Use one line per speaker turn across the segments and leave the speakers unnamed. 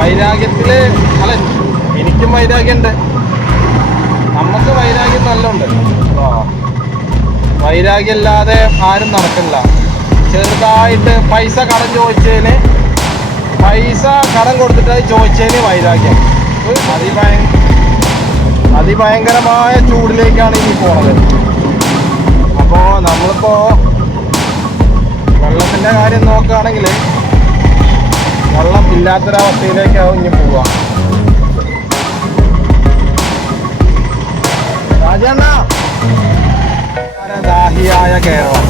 വൈരാഗ്യത്തിൽ അല്ല എനിക്കും വൈരാഗ്യമുണ്ട് നമുക്ക് വൈരാഗ്യം നല്ലുണ്ട്. വൈരാഗ്യമില്ലാതെ ആരും നടക്കില്ല. ചെറുതായിട്ട് പൈസ കടം ചോദിച്ചതിന് പൈസ കടം കൊടുത്തിട്ട് ചോദിച്ചതിന് വൈരാഗ്യം. അതിഭയ അതിഭയങ്കരമായ ചൂടിലേക്കാണ് ഇനി പോണത്. അപ്പോൾ നമ്മളിപ്പോൾ വെള്ളത്തിന്റെ കാര്യം നോക്കുകയാണെങ്കിൽ വെള്ളം ഇല്ലാത്തൊരവസ്ഥയിലേക്കാവും ഇനി പോവുക രാജണ്ണ! ദാഹിയായ കേരളം?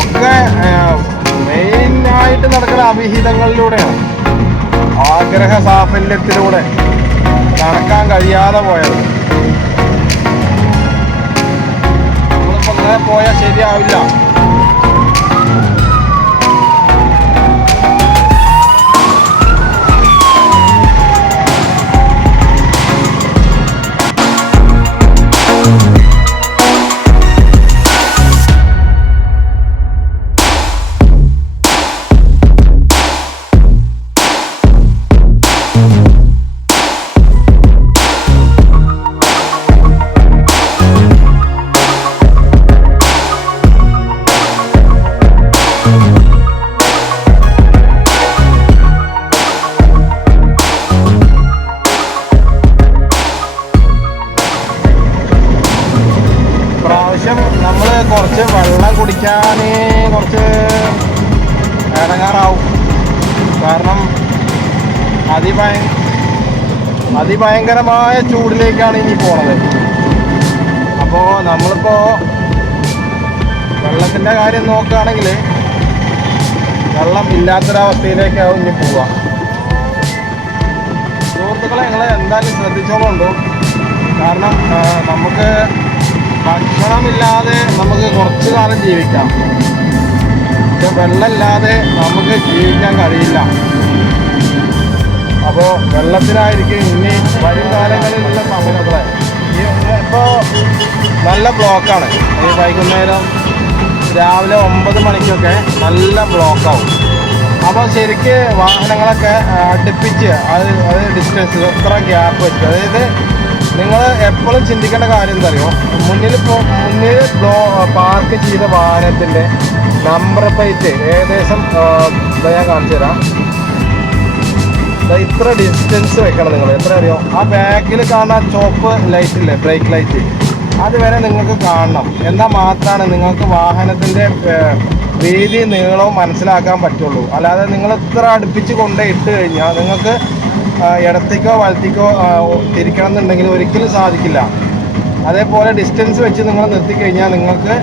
ഒക്കെ മെയിനായിട്ട് നടക്കുന്ന അവിഹിതങ്ങളിലൂടെയാണ്. ആഗ്രഹ സാഫല്യത്തിലൂടെ നടക്കാൻ കഴിയാതെ പോയത്. നമ്മളിപ്പോ അങ്ങനെ പോയാൽ ശരിയാവില്ല. അതിഭയങ്കരമായ ചൂടിലേക്കാണ് ഇനി പോണത്. അപ്പോൾ നമ്മളിപ്പോൾ വെള്ളത്തിന്റെ കാര്യം നോക്കുകയാണെങ്കിൽ വെള്ളം ഇല്ലാത്തൊരവസ്ഥയിലേക്കാവും ഇനി പോവുക. സുഹൃത്തുക്കളെ നിങ്ങൾ എന്തായാലും ശ്രദ്ധിച്ചോളുണ്ടോ. കാരണം നമുക്ക് ഭക്ഷണമില്ലാതെ നമുക്ക് കുറച്ചു കാലം ജീവിക്കാം. പക്ഷെ വെള്ളമില്ലാതെ നമുക്ക് ജീവിക്കാൻ കഴിയില്ല. അപ്പോൾ വെള്ളത്തിനായിരിക്കും ഇനി വരും കാലങ്ങളിലുള്ള സമയങ്ങളെ. ഇപ്പോൾ നല്ല ബ്ലോക്കാണ്. ഈ വൈകുന്നേരം രാവിലെ ഒമ്പത് മണിക്കൊക്കെ നല്ല ബ്ലോക്കാവും. അപ്പോൾ ശരിക്ക് വാഹനങ്ങളൊക്കെ അടുപ്പിച്ച് അത് അത് ഡിസ്റ്റൻസ് എത്ര ഗ്യാപ്പ് വെച്ച് അതായത് നിങ്ങൾ എപ്പോഴും ചിന്തിക്കേണ്ട കാര്യം എന്താ അറിയോ മുന്നിൽ മുന്നിൽ പാർക്ക് ചെയ്ത വാഹനത്തിന്റെ നമ്പർ പ്ലേറ്റ് ഏകദേശം ഞാൻ കാണിച്ചു തരാം ഇത്ര ഡിസ്റ്റൻസ് വെക്കണം നിങ്ങൾ എത്ര അറിയോ ആ ബാക്കിൽ കാണുന്ന ചോപ്പ് ലൈറ്റ് ഇല്ലേ? ബ്രേക്ക് ലൈറ്റ് അതുവരെ നിങ്ങൾക്ക് കാണണം. എന്നാൽ മാത്രമാണ് നിങ്ങൾക്ക് വാഹനത്തിന്റെ വീതി നീളവും മനസ്സിലാക്കാൻ പറ്റുള്ളൂ. അല്ലാതെ നിങ്ങൾ ഇത്ര അടുപ്പിച്ച് കൊണ്ടേ ഇട്ട് കഴിഞ്ഞാൽ നിങ്ങൾക്ക് ഇടത്തേക്കോ വലത്തേക്കോ തിരിക്കണം എന്നുണ്ടെങ്കിൽ ഒരിക്കലും സാധിക്കില്ല. അതേപോലെ ഡിസ്റ്റൻസ് വെച്ച് നിങ്ങൾ നിർത്തി കഴിഞ്ഞാൽ നിങ്ങൾക്ക്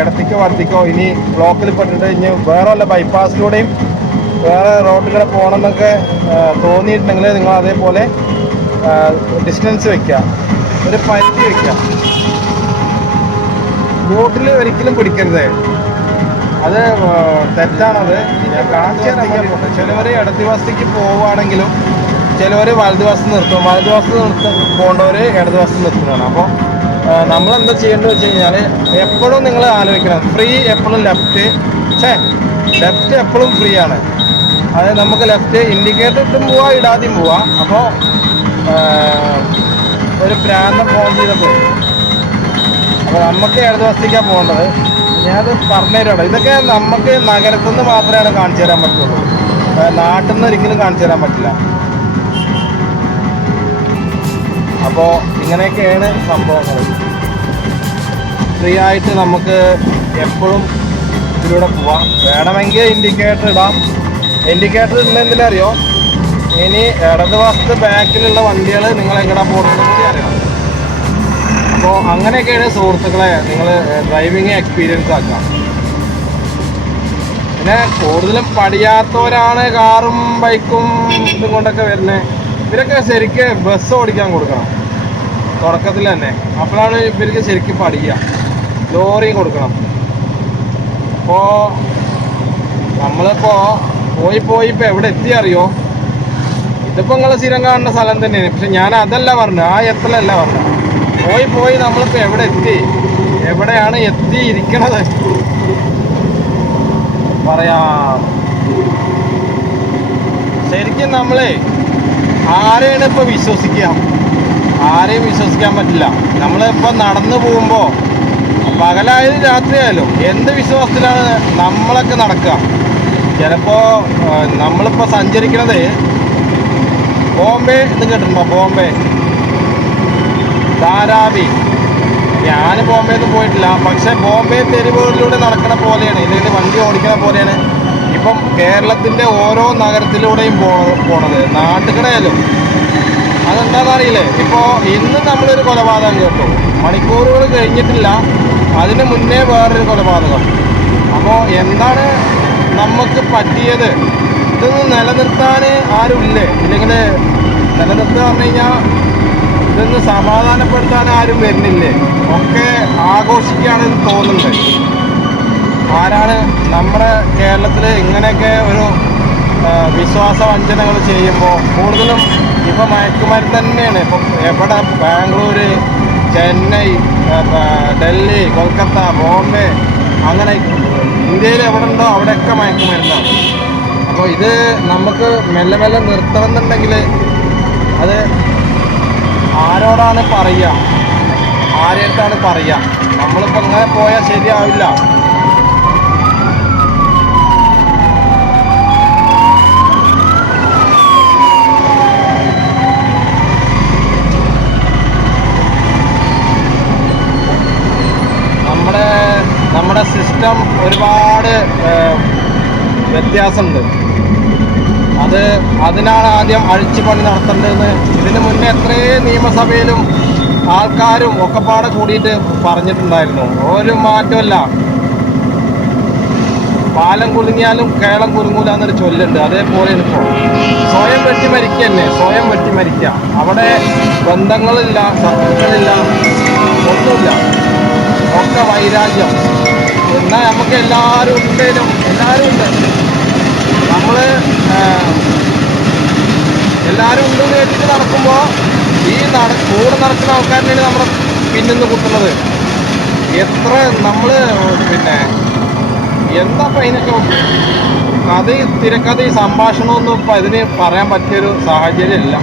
ഇടത്തേക്കോ വലത്തേക്കോ ഇനി ബ്ലോക്കിൽ പെട്ടിട്ട് ഇനി വേറെ വല്ല ബൈപ്പാസിലൂടെയും വേറെ റോഡിലൂടെ പോകണമെന്നൊക്കെ തോന്നിയിട്ടുണ്ടെങ്കിൽ നിങ്ങൾ അതേപോലെ ഡിസ്റ്റൻസ് വെക്കുക. ഒരു പരിധി വെക്കുക. ബോട്ടിൽ ഒരിക്കലും പിടിക്കരുത്. അത് തെറ്റാണത്. ഞാൻ കാണിച്ചു ചിലവർ ഇടതുവശത്തേക്ക് പോവുകയാണെങ്കിലും ചിലവർ വലതുവശത്ത് നിർത്തും. വലതുവശത്ത് നിർത്ത പോകേണ്ടവർ ഇടതുവശത്ത് നിർത്തുന്നതാണ്. അപ്പോൾ നമ്മൾ എന്താ ചെയ്യേണ്ടത് വെച്ച് കഴിഞ്ഞാൽ എപ്പോഴും നിങ്ങൾ ആലോചിക്കണം. ഫ്രീ എപ്പോഴും ലെഫ്റ്റ് ഛേ ലെഫ്റ്റ് എപ്പോഴും ഫ്രീ ആണ്. അതായത് നമുക്ക് ലെഫ്റ്റ് ഇൻഡിക്കേറ്റർ ഇട്ടും പോവാം ഇടാതെയും പോവാം. അപ്പോൾ ഒരു പ്രാന്തം ഫോൺ ചെയ്തപ്പോൾ അപ്പോൾ നമുക്ക് ഇടതുവശത്തേക്കാണ് പോകേണ്ടത്. ഞാനത് പറഞ്ഞുതരാണ് ഇതൊക്കെ നമുക്ക് നഗരത്തിൽ നിന്ന് മാത്രമേ കാണിച്ചു തരാൻ പറ്റുള്ളൂ. നാട്ടിൽ നിന്ന് ഒരിക്കലും കാണിച്ചു തരാൻ പറ്റില്ല. അപ്പോൾ ഇങ്ങനെയൊക്കെയാണ് സംഭവങ്ങൾ. ഫ്രീ ആയിട്ട് നമുക്ക് എപ്പോഴും ഇതിലൂടെ പോവാം. വേണമെങ്കിൽ ഇൻഡിക്കേറ്റർ ഇടാം. ഇൻഡിക്കേറ്റർ ഇടുന്നതിൽ അറിയോ? ഇനി ഇടതുവശത്ത് ബാക്കിലുള്ള വണ്ടികൾ നിങ്ങൾ എങ്ങനെ പോകുന്നത് കൂടി അറിയണം അപ്പോൾ അങ്ങനെയൊക്കെയാണ് സുഹൃത്തുക്കളെ നിങ്ങൾ ഡ്രൈവിങ് എക്സ്പീരിയൻസ് ആക്കാം പിന്നെ കൂടുതലും പഠിയാത്തവരാണ് കാറും ബൈക്കും ഇതും കൊണ്ടൊക്കെ വരുന്നത് ഇവരൊക്കെ ശരിക്ക് ബസ് ഓടിക്കാൻ കൊടുക്കണം. തുടക്കത്തിൽ തന്നെ അപ്പോഴാണ് ഇവർക്ക് ശരിക്കും പഠിക്കുക. ലോറിയും കൊടുക്കണം. അപ്പോൾ നമ്മളിപ്പോൾ പോയി പോയി ഇപ്പോൾ എവിടെ എത്തി അറിയോ? ഇതിപ്പോൾ നിങ്ങൾ സ്ഥിരം കാണുന്ന സ്ഥലം തന്നെയാണ്. പക്ഷെ ഞാൻ അതല്ല പറഞ്ഞു ആ എത്തലല്ല പറഞ്ഞു പോയി പോയി നമ്മളിപ്പോൾ എവിടെ എത്തി? എവിടെയാണ് എത്തിയിരിക്കണത് പറയാം. ശരിക്കും നമ്മളെ ആരെയാണ് ഇപ്പൊ വിശ്വസിക്കുക? ആരെയും വിശ്വസിക്കാൻ പറ്റില്ല. നമ്മളിപ്പോ നടന്നു പോകുമ്പോ പകലായാലും രാത്രിയായാലും എന്ത് വിശ്വാസത്തിലാണ് നമ്മളൊക്കെ നടക്കുക? ചിലപ്പോ നമ്മളിപ്പോൾ നമ്മളിപ്പോ സഞ്ചരിക്കണത് ബോംബെ എന്ന് കേട്ടിട്ടുണ്ടോ? ബോംബെ. ധാരാവി. ഞാൻ ബോംബെ ഒന്നും പോയിട്ടില്ല. പക്ഷെ ബോംബെ തെരുവുകളിലൂടെ നടക്കണ പോലെയാണ്. ഇല്ലെങ്കിൽ വണ്ടി ഓടിക്കണ പോലെയാണ്. ഇപ്പം കേരളത്തിന്റെ ഓരോ നഗരത്തിലൂടെയും പോണത്. നാട്ടുകടയാലും അതെന്താണെന്ന് അറിയില്ലേ ഇപ്പോൾ ഇന്ന് നമ്മളൊരു കൊലപാതകം കേട്ടു. മണിക്കൂറുകൾ കഴിഞ്ഞിട്ടില്ല. അതിന് മുന്നേ വേറൊരു കൊലപാതകം. അപ്പോൾ എന്താണ് നമുക്ക് പറ്റിയത്? ഇതൊന്നും നിലനിർത്താൻ ആരുമില്ലേ? ഇല്ലെങ്കിൽ നിലനിർത്തുക പറഞ്ഞു കഴിഞ്ഞാൽ ഇതൊന്ന് സമാധാനപ്പെടുത്താൻ ആരും വരുന്നില്ലേ? ഒക്കെ ആഘോഷിക്കുകയാണെന്ന് തോന്നുന്നുണ്ട്. ആരാണ് നമ്മുടെ കേരളത്തിൽ ഇങ്ങനെയൊക്കെ ഒരു വിശ്വാസ വഞ്ചനകൾ ചെയ്യുമ്പോൾ കൂടുതലും ഇപ്പം മയക്കുമരുന്ന് തന്നെയാണ്. ഇപ്പം എവിടെ ബാംഗ്ലൂര് ചെന്നൈ ഡൽഹി കൊൽക്കത്ത ബോംബെ അങ്ങനെ ഇന്ത്യയിൽ എവിടെ ഉണ്ടോ അവിടെയൊക്കെ മയക്കുമരുന്നാണ് അപ്പോൾ ഇത് നമുക്ക് മെല്ലെ മെല്ലെ നിർത്തണമെന്നുണ്ടെങ്കിൽ അത് ആരോടാണ് പറയുക ആരെടുത്താണ് പറയുക നമ്മളിപ്പോൾ ഇങ്ങനെ പോയാൽ ശരിയാവില്ല നമ്മുടെ നമ്മുടെ സിസ്റ്റം ഒരുപാട് വ്യത്യാസമുണ്ട്. അത് അതിനാണ് ആദ്യം അഴിച്ചുപണി നടത്തേണ്ടതെന്ന് ഇതിന് മുന്നേ എത്രയേ നിയമസഭയിലും ആൾക്കാരും ഒക്കെപ്പാടെ കൂടിയിട്ട് പറഞ്ഞിട്ടുണ്ടായിരുന്നു. ഒരു മാറ്റമല്ല. പാലം കുലുങ്ങിയാലും കേളം കുലുങ്ങൂല എന്നൊരു ചൊല്ലുണ്ട്. അതേപോലെ ഇപ്പോൾ സ്വയം വെട്ടി മരിക്കുക തന്നെ സ്വയം വെട്ടി മരിക്കുക അവിടെ ബന്ധങ്ങളില്ല ശത്രുക്കളില്ല ഒന്നുമില്ല. ഒക്കെ വൈരാഗ്യം. എന്നാൽ നമുക്ക് എല്ലാവരും ഉണ്ടേലും എല്ലാവരും ഉണ്ട്. നമ്മൾ എല്ലാവരും ഉണ്ടെന്ന് കേട്ടിട്ട് നടക്കുമ്പോൾ ഈ നട കൂടെ നടക്കുന്ന ആൾക്കാരിനാണ് നമ്മുടെ പിന്നിന്ന് കുത്തുന്നത് എത്ര നമ്മൾ പിന്നെ എന്താ അതിനൊക്കെ കഥ തിരക്കഥ സംഭാഷണമൊന്നും ഇപ്പം അതിന് പറയാൻ പറ്റിയൊരു സാഹചര്യമില്ല.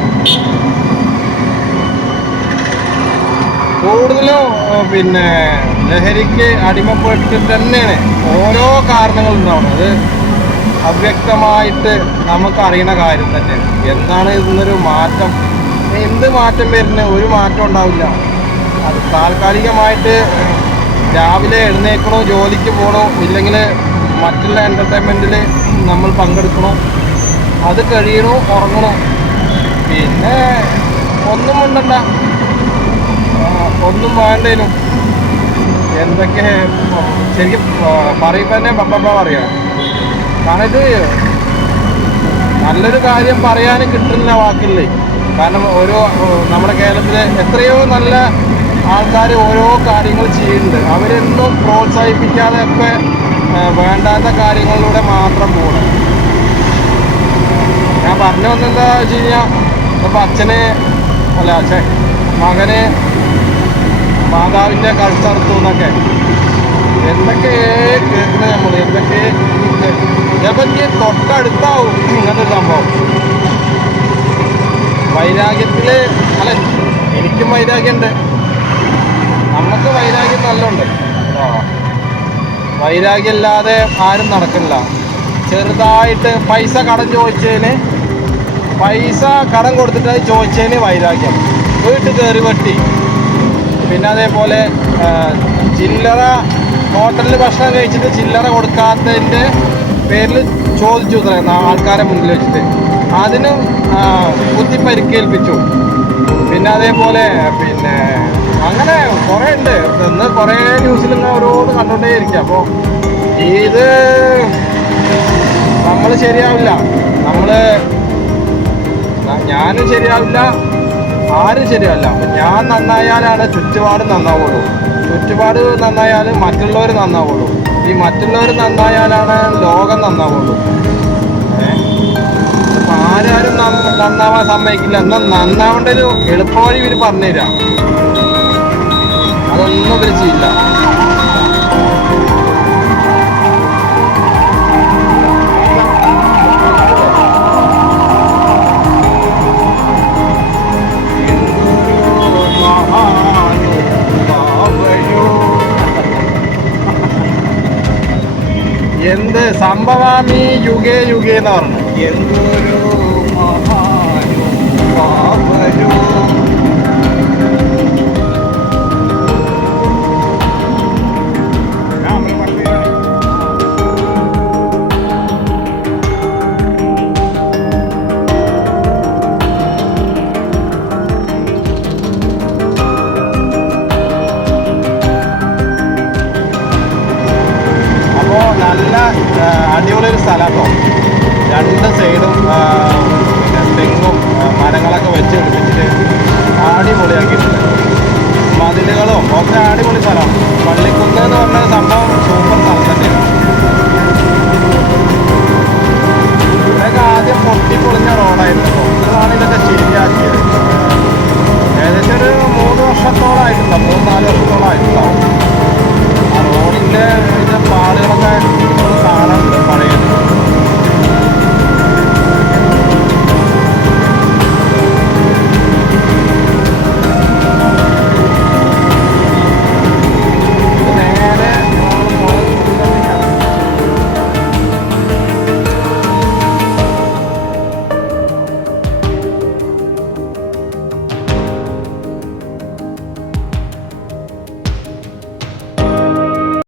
കൂടുതലും പിന്നെ ലഹരിക്ക് അടിമപ്പെട്ട് തന്നെയാണ് ഓരോ കാരണങ്ങളുണ്ടാവണം അത് അവ്യക്തമായിട്ട് നമുക്കറിയണ കാര്യം തന്നെ. എന്താണ് ഇതിന്നൊരു മാറ്റം? എന്ത് മാറ്റം വരുന്ന? ഒരു മാറ്റം ഉണ്ടാവില്ല. അത് താൽക്കാലികമായിട്ട് രാവിലെ എഴുന്നേക്കണോ ജോലിക്ക് പോകണോ ഇല്ലെങ്കിൽ മറ്റുള്ള എന്റർടൈൻമെന്റിൽ നമ്മൾ പങ്കെടുക്കണോ അത് കഴിയണോ ഉറങ്ങണോ? പിന്നെ ഒന്നും ഉണ്ടല്ല ഒന്നും വേണ്ടേനും. എന്തൊക്കെ ശരിക്കും പറയുമ്പോൾ തന്നെ പപ്പ പറയാം കാരണം ഇത് നല്ലൊരു കാര്യം പറയാനും കിട്ടുന്ന വാക്കില്ലേ കാരണം ഓരോ നമ്മുടെ കേരളത്തിലെ എത്രയോ നല്ല ആൾക്കാർ ഓരോ കാര്യങ്ങൾ ചെയ്യുന്നുണ്ട്. അവരെന്നും പ്രോത്സാഹിപ്പിക്കാതെ ഒക്കെ വേണ്ടാത്ത കാര്യങ്ങളിലൂടെ മാത്രം പോകണം ഞാൻ പറഞ്ഞു വന്നെന്താ വെച്ച് കഴിഞ്ഞാൽ ഇപ്പം അച്ഛനെ അല്ല അച്ഛൻ മകന് മാതാവിന്റെ കഴുത്തറുത്തു എന്നൊക്കെ എന്തൊക്കെ കേൾക്കുന്നത് നമ്മൾ എന്തൊക്കെ ജപഞ്ചി തൊട്ടടുത്താവും ഇങ്ങനത്തെ സംഭവം. വൈരാഗ്യത്തിൽ അല്ല എനിക്കും വൈരാഗ്യമുണ്ട് നമുക്ക് വൈരാഗ്യം നല്ലുണ്ട്. വൈരാഗ്യമില്ലാതെ ആരും നടക്കില്ല. ചെറുതായിട്ട് പൈസ കടം ചോദിച്ചതിന് പൈസ കടം കൊടുത്തിട്ട് അത് ചോദിച്ചതിന് വൈരാഗ്യം. വീട്ടിൽ കയറി വെട്ടി. പിന്നെ അതേപോലെ ചില്ലറ ഹോട്ടലിൽ ഭക്ഷണം കഴിച്ചിട്ട് ചില്ലറ കൊടുക്കാത്തതിന്റെ പേരിൽ ചോദിച്ചു ആൾക്കാരെ മുന്നിൽ വെച്ചിട്ട്. അതിനും കുത്തി പരിക്കേൽപ്പിച്ചു പിന്നെ അതേപോലെ പിന്നെ അങ്ങനെ കുറേ ഉണ്ട്. ഇന്ന് കുറേ ന്യൂസിൽ ഓരോന്ന് കണ്ടുകൊണ്ടേ ഇരിക്കുക അപ്പോൾ ഇത് നമ്മൾ ശരിയാവില്ല. നമ്മൾ ഞാനും ശരിയാവില്ല. ആരും ശരിയല്ല. ഞാൻ നന്നായാലാണ് ചുറ്റുപാട് നന്നാവുള്ളൂ. ചുറ്റുപാട് നന്നായാൽ മറ്റുള്ളവർ നന്നാവുള്ളൂ. ഈ മറ്റുള്ളവർ നന്നായാലാണ് ലോകം നന്നാവുള്ളൂ? ആരാരും നന്നാവാൻ സമ്മതിക്കില്ല. എന്നാൽ നന്നാവേണ്ട ഒരു എളുപ്പവഴി ഇവർ പറഞ്ഞുതരാം. അതൊന്നും ഇവർ ചെയ്യില്ല. എന്ത് സംഭവാമി യുഗേ യുഗേ എന്ന് പറഞ്ഞു?
എന്ത്